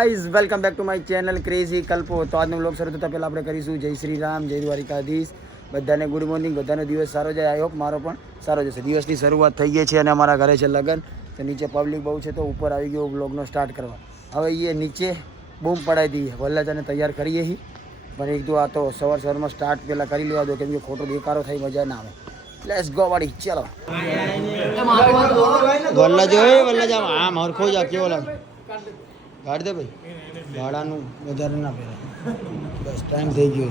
Guys welcome back to my channel crazy Kalpo. તો આજનો vlog શરૂ થતાં પહેલાં આપણે કરીશું જય શ્રી રામ, જય દ્વારિકાધીશ. બધાને ગુડ મોર્નિંગ, બધાનો દિવસ સારો જાય. આઈ હોપ મારો પણ સારો જશે. દિવસની શરૂઆત થઈ ગઈ છે અને અમારા ઘરે છે લગ્ન, તો નીચે પબ્લિક બહુ છે તો ઉપર આવી ગયો વ્લોગનો સ્ટાર્ટ કરવા. હવે એ નીચે બૂમ પડાવી દઈએ, વલ્લાજાને તૈયાર કરીએ છીએ. પણ એક દો આ તો સવારમાં સ્ટાર્ટ પહેલાં કરી લેવા દો, કેમ કે ખોટો દેખારો થઈ મજા ના આવે. લેટ્સ ગો વાડી, ચલો. વલ્લાજ આમ હરખો જા કેવો લાગે ગાડી દે ભાઈ, ભાડાનું વધારે ના પહેરે. બસ ટાઈમ થઈ ગયો.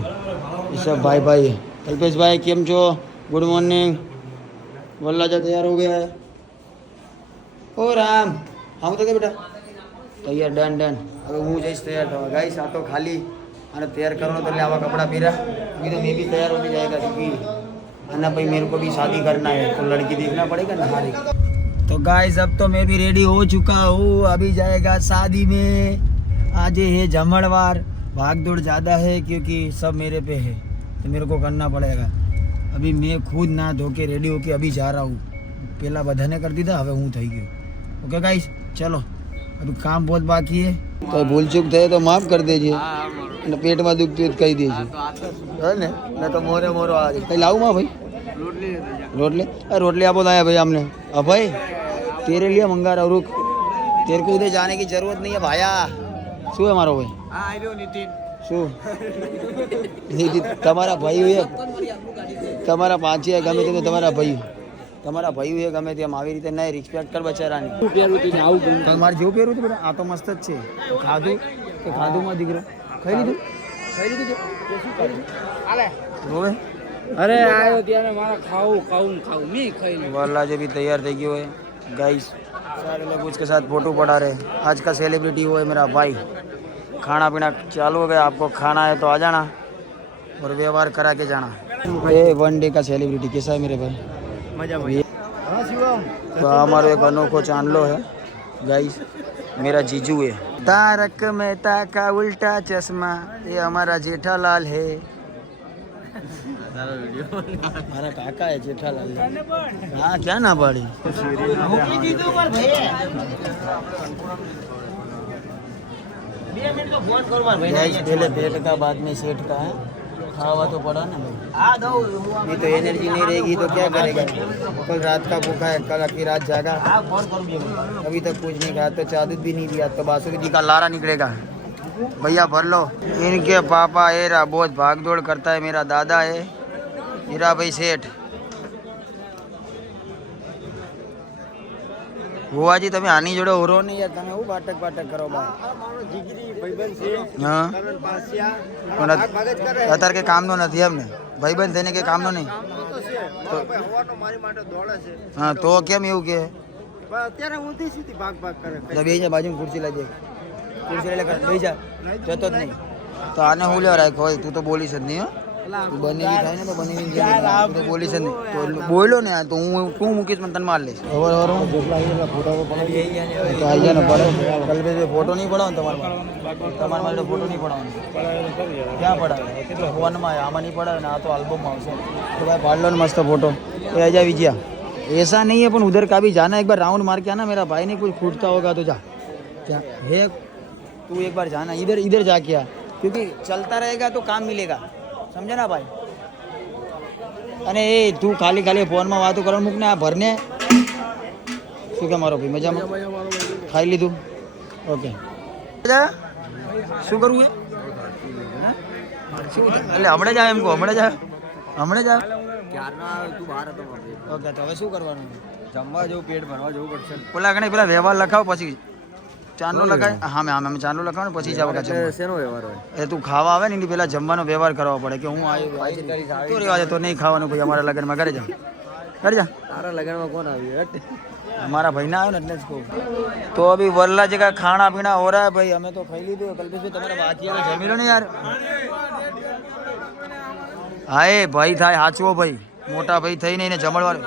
ઈશબ ભાઈ કલ્પેશભાઈ કેમ છો? Good morning. વલ્લાજા તૈયાર હો ગયા? ઓ રામ, હા તો કે બેટા તૈયાર, ડન. હવે હું જઈશ તૈયાર થવા. ગાઈસ આ તો ખાલી અને તૈયાર કરવાનો તો એટલે આવા કપડાં પહેરા अभी तो मैं भी तैयार होने जाएगा, क्योंकि अन्ना भाई मेरे को भी शादी करना है तो लड़की देखना पड़ेगा ना हमारी. तो गाइस अब तो मैं भी रेडी हो चुका हूँ, अभी जाएगा शादी में. आज है जमड़वार, भाग दौड़ ज़्यादा है क्योंकि सब मेरे पे है तो मेरे को करना पड़ेगा. अभी मैं खुद ना धो के रेडी होके अभी जा रहा हूँ. पहला बधाने कर दी था, હવે હું થઈ ગયો. ओके गाइस चलो, अभी काम बहुत बाकी है. तो भूल चूक थे तो माफ कर दीजिए. पेट में दुखती है कही दीजिए ना, तो मोरे मोरो आ रही. कहीं लाऊँ माँ भाई रोटली आपको आया भाई हमने. अब भाई तेरे लिए मंगा रहा हूँ, रुक. तेरे को उधर जाने की जरूरत नहीं है भाया. શું હે મારો ભાઈ? નીતિન. શું નીતિન તમારા ભાઈ હોય, તમારા પાંચી ગમે તે તમારા ભાઈ હોય ગમે તેમ આવી રીતે નહીં રિસ્પેક્ટ કર બચારાની. તમારે જેવું પહેરું હતું બેટા, આ તો મસ્ત જ છે. ખાધું માં દીકરો ખાઈ લીધું હવે. અરે આયો ત્યારે મારા ખાવું નહીં ખાઈ. वल्लाज भी तैयार થઈ ગયો है गाइस. सारे लोग उसके साथ फोटो पड़ा रहे. आज का सेलिब्रिटी वो है मेरा भाई. खाना पीना चालू हो गया, आपको खाना है तो आ जाना और व्यवहार करा के जाना. ये वन डे का सेलिब्रिटी कैसा है मेरे भाई? मजा में. तो हमारा एक अनोखो चांदलो है गाइस, मेरा जीजू है. तारक मेहता का उल्टा चश्मा, ये हमारा जेठालाल है. મારા કાકા है जेठालाल. हाँ क्या ना पाड़ी. पहले पेट का बाद में सेठ का है. खावा तो पड़ा ना भाई, नहीं तो एनर्जी नहीं रहेगी तो क्या करेगा. कल रात का भूखा है, कल आखिर रात जागा. अभी तक कुछ नहीं खाया, तो चादर भी नहीं दिया तो बासुरी का लारा निकलेगा. भैया भर लो. इनके पापा एरा बहुत भाग दौड़ करता है. मेरा दादा है हीरा भाई सेठ. ભુવાજી તમે આની જોડે ઓરો નહીં યાર, તમે હું બાટક કરો બા. હા પણ અત્યારે કે કામનો નથી એમને, ભાઈબંધ થઈને કે કામનો નહીં. હા તો કેમ એવું કે બે બાજુ ખુરશી લઈ જાય, ખુરશી લઈ લઈ જા, જતો જ નહીં. તો આને હું લેવા રાખ્યો હોય, તું તો બોલીશ જ નહીં. બનેવી થાય ને તો બનેવી તો બોલીશ જ નહીં. તો બોલો ને તો હું મૂકીશ મને તને માર લઈશ. તો આવી જાય ને પડે. કલ્પેશ ફોટો નહીં પડાવો ને તમારા માટે ફોટો નહીં પડાવવાનો. ક્યાં પડાવે? ફોનમાં આમાં નહીં પડાવે ને, આ તો આલ્બમમાં આવશે. तो भाई पाड़ लो ना मस्त फोटो. ये आजा विजया, ऐसा नहीं है, पर उधर का भी जाना. एक बार राउंड मार के आना. मेरा भाई नहीं कुछ फूटता होगा तो जा. क्या है, तू एक बार जाना इधर जाके आ, क्योंकि चलता रहेगा तो काम मिलेगा. समझे ना भाई? અને એ તું ખાલી ફોનમાં વાતો કરવા મૂક ને. આ ભરને શું કે મારો ભાઈ મજામાં? ખાઈ લીધું? ઓકે. શું કરવું એ? શું એટલે હમણાં જ આવે એમ કહો? હમણાં જ આવે. ઓકે તો હવે શું કરવાનું? જમવા જવું, પેટ ભરવા જવું પડશે. પેલા વ્યવહાર લખાવ, પછી ચાંદલો લખાય. હા મેં ચાંદલો લખાવ ને પછી જાવ. શેનો વ્યવહાર હોય? એ તું ખાવા આવે ને એની પેલા જમવાનો વ્યવહાર કરવો પડે કે હું આવ્યો તો રેવા દે, તો નહીં ખાવાનું ભાઈ. અમારા લગ્નમાં ઘરે જા. તારા લગ્નમાં કોણ આવ્યું? हमारा भाई ना आयो ना, એટલે જ કહું. તો અભી વલ્લા જગા ખાના પીના હો રહા है भाई. અમે તો ખાઈ લીધું. કલ્પેશભાઈ તમારા બાકી આવે જમી લો ને યાર. હાય ભાઈ થાય હાચવો ભાઈ, મોટા ભાઈ થઈ નહીં ને જમણવાર.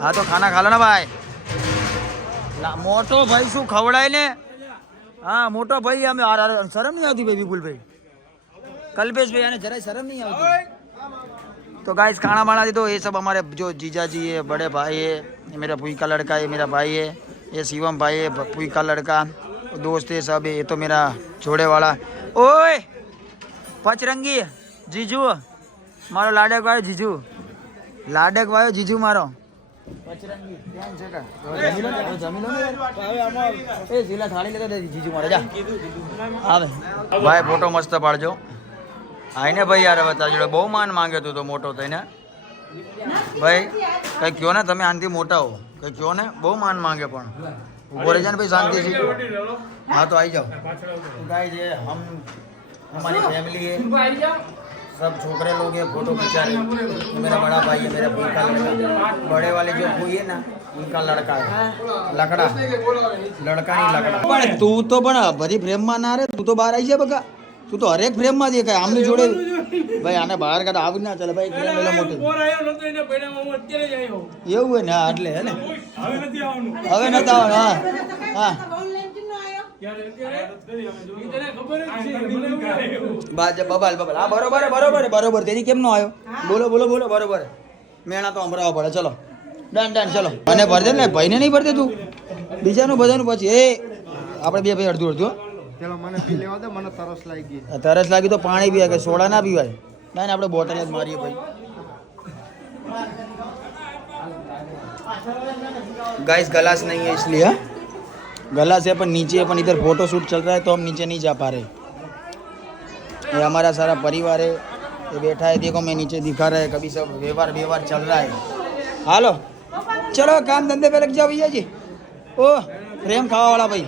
હા તો ખાના ખા લો ને ભાઈ. મોટો ભાઈ શું ખવડાય ને. હા મોટો ભાઈ. અમે શરમ નહીં આવતી ભાઈ વિપુલભાઈ, कल्पेश भैया ने जरा शर्म नहीं आती। तो गाइस खाना वाना दे दो, ये सब हमारे जो जीजा जी है, बड़े भाई है, ये मेरा पुई का लड़का है, मेरा भाई है, ये शिवम भाई है, पुई का लड़का, दोस्त है सब, ये तो मेरा जोड़े वाला। ओए पचरंगी जीजू मारो, लाडक वायो जीजू, लाडक वायो जीजू मारो पचरंगी કેમ છે કા જમીલો ને હવે આમાં એ જીલા થાળી લેતા દે જીજુ મારે જા આવે ભાઈ ફોટો મસ્ત પાડજો આઈને ભાઈ યાર હવે તારી જોડે બહુ માન માંગ્યો તું તો મોટો થઈને ભાઈ કઈ કયો ને તમે આનથી મોટા હો કઈ કયો ને બહુ માન માંગે પણ ઉભો રહી જા ને ભાઈ શાંતિથી हाँ तो आई जाओ गाइस ये हम हमारी फैमिली है सब छोकरे लोग हैं फोटो खिंचा रहे हैं मेरा बड़ा भाई है मेरा भाई का लड़का बड़े वाले जो कोई है ना उनका लड़का है लकड़ा लड़का नहीं लकड़ा तू तो पण बड़ी फ्रेम में ना रे तू तो बाहर आई जा बका तू तो हरेक फ्रेम में देखाय आमने जोड़े भाई आने बहार काढ આવી ના ચાલે ભાઈ ફ્રેમ એલો મોટી બોર આયો નતો એને પેડામાં હું અત્યારે જ આવ્યો એવું હે ને એટલે હે ને હવે નથી આવવાનું હા હા બબાલ હા બરોબર તેની કેમ નો આવ્યો બોલો બરોબર મેણા તો અમરાવા પડે ચલો ડન ચલો મને ભરદે ને ભાઈને નહીં ભરદે તું બીજાનું બધાનું પછી એ આપણે બે ભાઈ અડધું ચલો મને પી લેવા દે મને તરસ લાગી તો પાણી પીવાય કે સોડા ના પીવાય ના આપણે બોટલ જ મારીએ ભાઈ गाइस गलास नहीं है इसलिए गलास है पर नीचे अपन इधर फोटो शूट चल रहा है तो हम नीचे नहीं जा पा रहे ये हमारा सारा परिवार है ये बैठा है देखो मैं नीचे दिखा रहा है कभी सब व्यवहार चल रहा है हालो चलो काम धंधे पे लग जाओ भैया जी ओ प्रेम खावा वाला भाई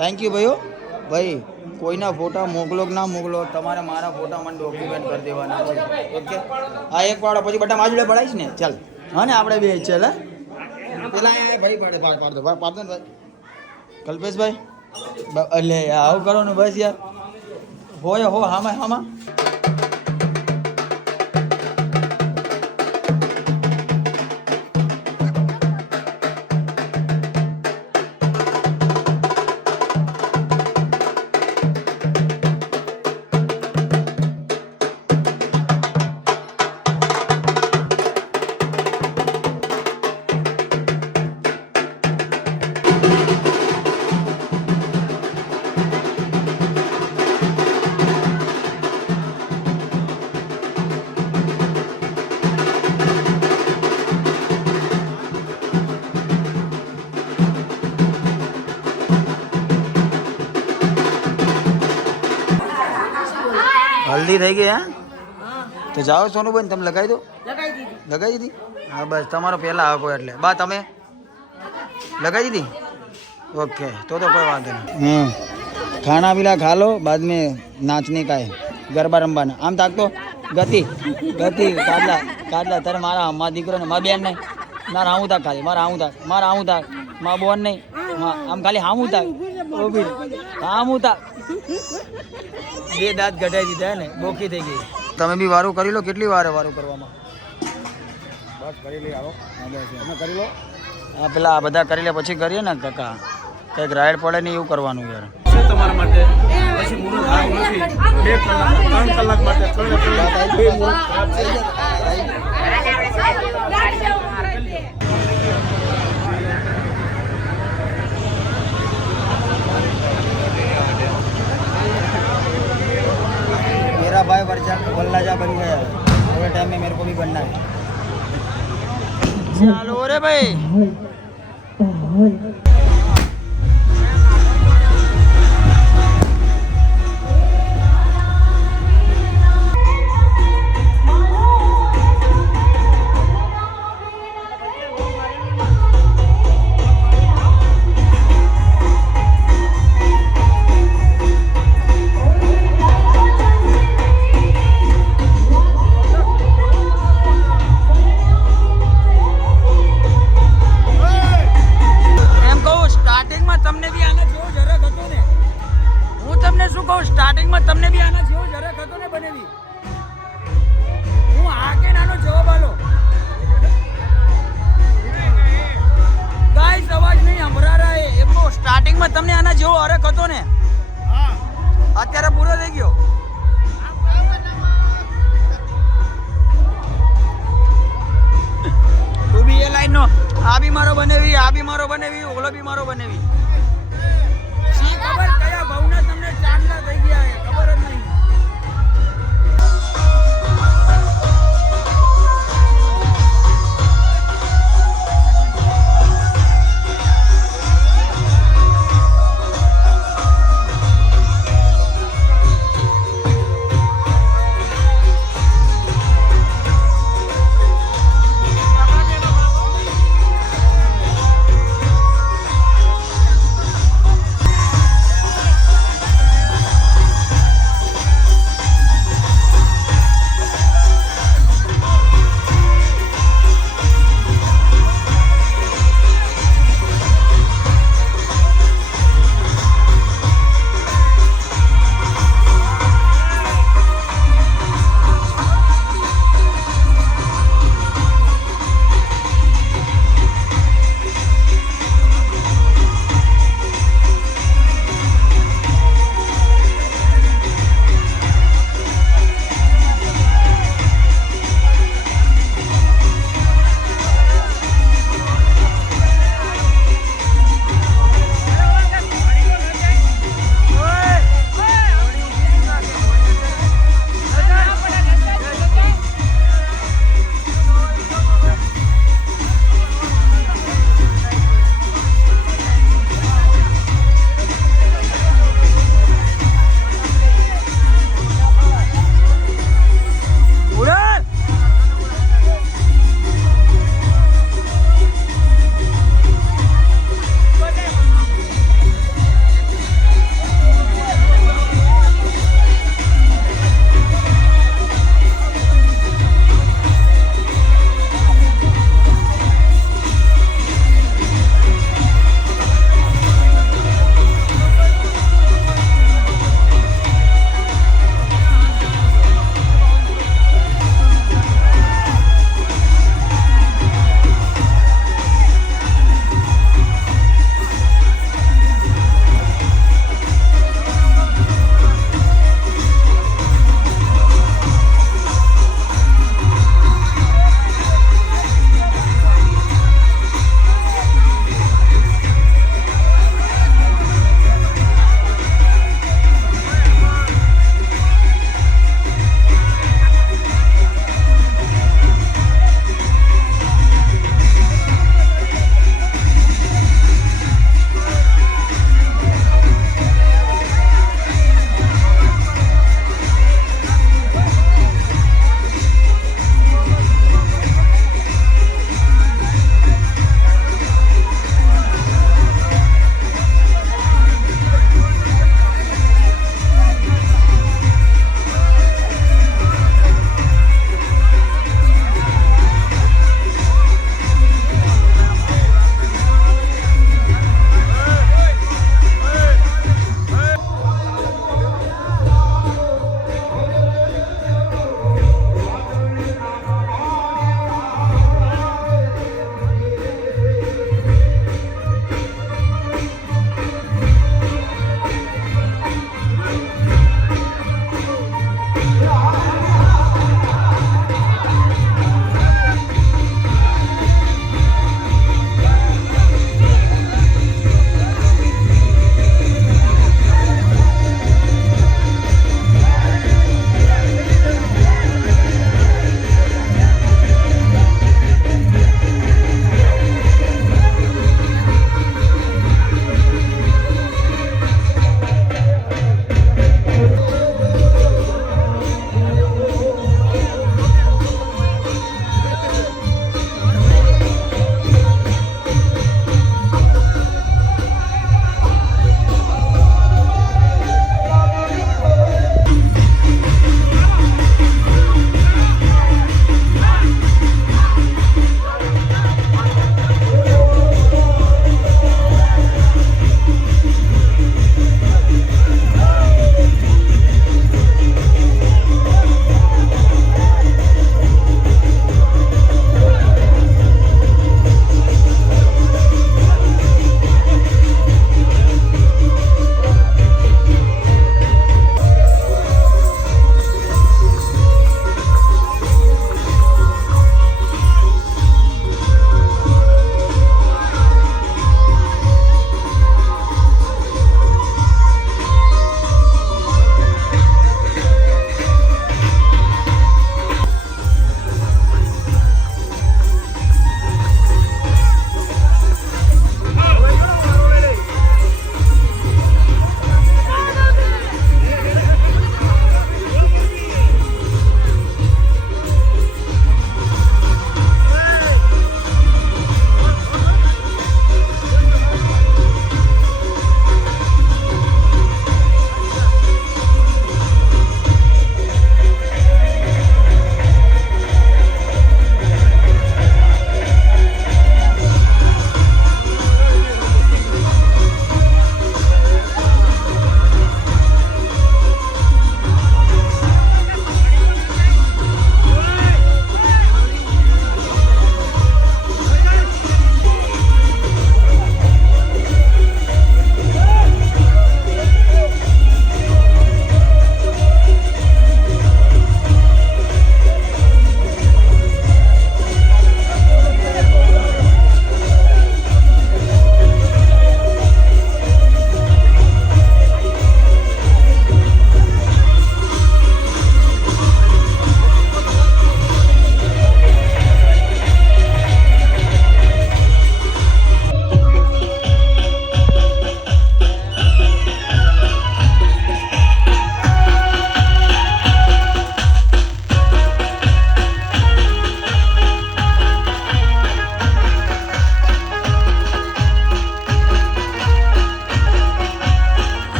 थैंक यू भाई भाई कोई ना फोटा मोकलो ना मोकलो तमारे मारा फोटा मन डॉक्यूमेंट कर देवाना ओके हाँ एक पाड़ो પછી બટા માજુડે પડાઈશ ને ચાલ હા ને આપણે બે ચાલ પેલા આયા ભાઈ પાડ દો ભાઈ કલ્પેશભાઈ એટલે આવું કરો ને બસ યાર હોય હો હામાં हल्दी થઈ ગઈ હા તો જાઓ સોનુબેન તમે લગાવી દો લગાવી દીધી હા બસ તમારો પહેલા આવો એટલે બા તમે લગાવી દીધી ओके तो कोई बात नहीं खाना पीना खा लो बाद में नाचने का है गरबा रमवाना आम ताक तो गति काटला तारे मारा मारा दीकरो ने मारा बेन नहीं मारा हाऊ ताक खाली मारा हाऊ ताक मारा बोन नहीं आम खाली हाऊ ताक ओ भी हाऊ ताक બે દાંત ગઢાઈ દીધા ને બોકી થઈ ગઈ તમે બી વારું કરી લો કેટલી વાર વારું કરવામાં બસ કરી લે આવો તમે કરી લો હા પેલા આ બધા કરી લે પછી કરીએ ને કાકા કંઈક રાઈડ પડે ને એવું કરવાનું યાર તમારા માટે પછી મુરત હાવ નથી 2 કલાક 3 કલાક માટે मेरा भाई वल्लाजा बन गया थोड़े टाइम में मेरे को भी बनना है चलो रे भाई સ્ટાર્ટિંગમાં તમને બી આના જેવો જરાક હતો ને બનેવી હું આ કે નાનો જવાબ આલો ગાઈસ અવાજ નહીં સંભળા રહા હે એમ તો સ્ટાર્ટિંગમાં તમને આના જેવો હરક હતો ને હા અત્યારે પૂરો થઈ ગયો તું બી એ લાઈન નો આ બી મારો બનેવી ઓલો બી મારો બનેવી શીખ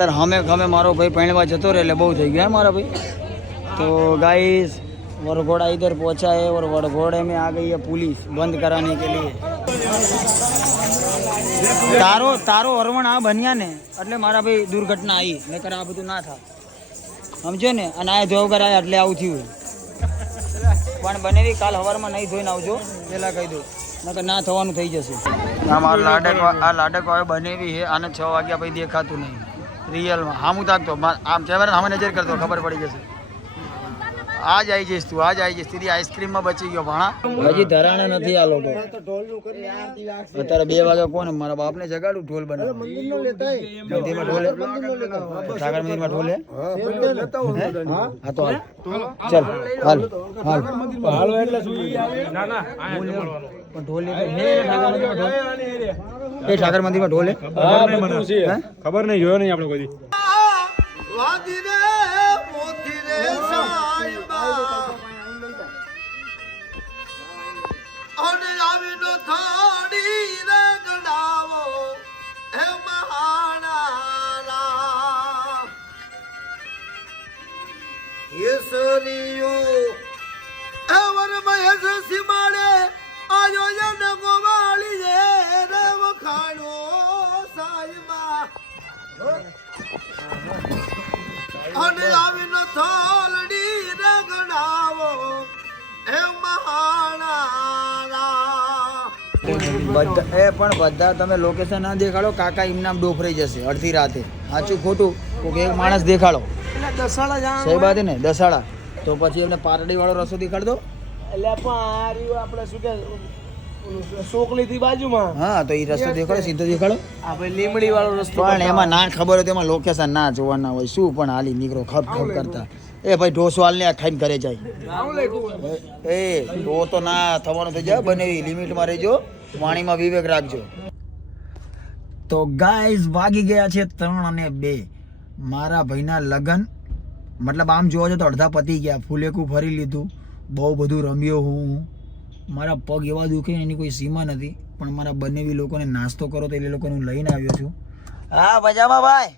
અત્યારે હમે મારો ભાઈ પહેણવા જતો રહે એટલે બહુ થઈ ગયા મારા ભાઈ तो गाइस वरघोड़ा इधर पहुंचा है और वरघोड़े में आ गई है पुलिस बंद कराने के लिए तारो अरवण आ बनिया ने એટલે મારા ભાઈ દુર્ઘટના આવી નકર આ બધું ના થાય સમજો ને અને આ ધોઈ વગર આયા એટલે આવું થયું પણ બનેવી કાલ હવારમાં નહીં ધોઈને આવજો પેલા કહી દો નકર ના થવાનું થઈ જશે આ મારા લાડક હવે બનેવી છે આને 6 વાગ્યા પછી દેખાતું નહીં રિયલમાં હામું તાકતો આમ કેમેરા સામે નજર કરતો ખબર પડી જશે आज आई जैस तू आज आई जैस तेरी आइसक्रीम में बची गयो भाणा हजी धराणे નથી આ લોકો અત્યારે 2 વાગે કોને મારા બાપને જગાડું ઢોલ બનાવ મંદિરનો લેતા મંદિરમાં ઢોલે સાગર મંદિરમાં ઢોલે હા તો ચાલ હાલ હાલ એટલે સુઈ ના ના પણ ઢોલે હે ઠાકર મંદિરમાં ઢોલે ખબર નહીં જોયો નહીં આપણે કોઈ વાદી રે મોતી રે અને આવી નો થાડી રે ગડાવો હે મહાનારા ઈશ્વરીઓ એવર મહેશ સિમાડે આયો જન ગોવાળી રે વખાણો સાઈબા અને આવી નો થાડી રે ગડાવો હે બધા તમે લોકેશન ના દેખાડો કાકા ઇમનામ ડોફરાઈ જશે અડધી રાતે સાચું ખોટું કોઈ એક માણસ દેખાડો સહી વાત ને દસાડા તો પછી એમને પારડી વાળો રસ્તો દેખાડ દો એટલે આપણે શું કે સોકલી થી બાજુમાં હા તો એ રસ્તો દેખાડો સીધો દેખાડો આપણે લીમડી વાળો રસ્તો પણ એમાં ના ખબર હોય તેમાં લોકેશન ના જોવાના હોય શું પણ હાલી નીકળો ખપ ખપ કરતા એ ભાઈ ઢોસો હાલ ને ખાઈને ઘરે જાય એ તો તો ના થવાનું થઈ જાય બનેવી લિમિટમાં રહેજો વાણીમાં વિવેક રાખજો તો ગાઈઝ વાગી ગયા છે 3 અને 2 મારા ભાઈના લગન મતલબ આમ જોવા જો તો અડધા પતી ગયા ફૂલેકું ફરી લીધું બહુ બધું રમ્યો હું મારા પગ એવા દુખે એની કોઈ સીમા નથી પણ મારા બનેવી લોકોને નાસ્તો કરો તો એ લોકોને હું લઈને આવ્યો છું હા મજામાં ભાઈ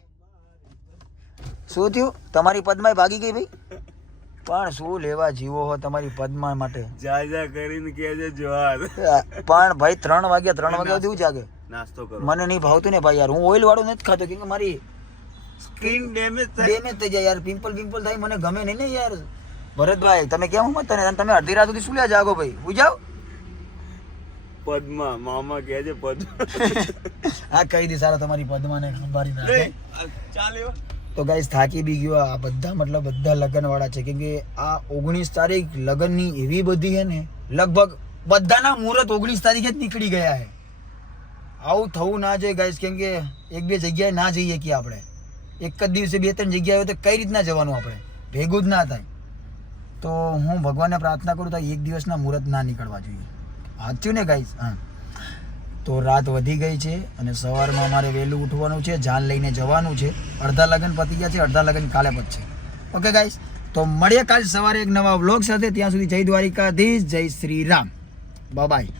શું થયું તમારી પદ્માય ભાગી ગઈ ભાઈ પણ શું લેવા જીવો હો તમારી પદ્મા માટે જા કરીને કેજે જોહાર પણ ભાઈ 3 વાગ્યા સુધી જાગે નાસ્તો કરો મને નહીં ભાવતું ને ભાઈ યાર હું ઓઇલ વાળું નથી ખાતો કેમ કે મારી સ્કિન ડેમેજ થઈ જાય યાર પિમ્પલ થાય મને ગમે નહીં ને યાર ભરતભાઈ તમે કેમ મત તમે અડધી રાત સુધી શું લે જાગો ભાઈ હું જાવ પદ્મા મામા કેજે પદ્મા આ કહી દી સારા તમારી પદ્માને સંભાળી રાખે ચાલે તો ગાઈસ થાકી બી ગયો આ બધા મતલબ બધા લગન વાળા છે કેમ કે આ 19 તારીખ લગનની એવી બધી છે ને લગભગ બધાના મુહૂર્ત 19 તારીખે જ નીકળી ગયા છે આવું થવું ના જોઈએ ગાઈસ કેમ કે એક બે જગ્યાએ ના જઈએ કે આપણે એક જ દિવસે 2-3 જગ્યાએ હોય તો કઈ રીતના જવાનું આપણે ભેગું જ ના થાય તો હું ભગવાનને પ્રાર્થના કરું તો એક દિવસના મુહૂર્ત ના નીકળવા જોઈએ સાચું ને ગાઈસ હા તો રાત વધી ગઈ છે અને સવારમાં અમારે વહેલું ઉઠવાનું છે જાન લઈને જવાનું છે અડધા લગન પતી ગયા છે અડધા લગન કાલે પતશે ઓકે ગાઈસ તો મળીએ કાલ સવારે એક નવા વ્લોગ સાથે ત્યાં સુધી જય દ્વારિકાધીશ જય શ્રી રામ બાય બાય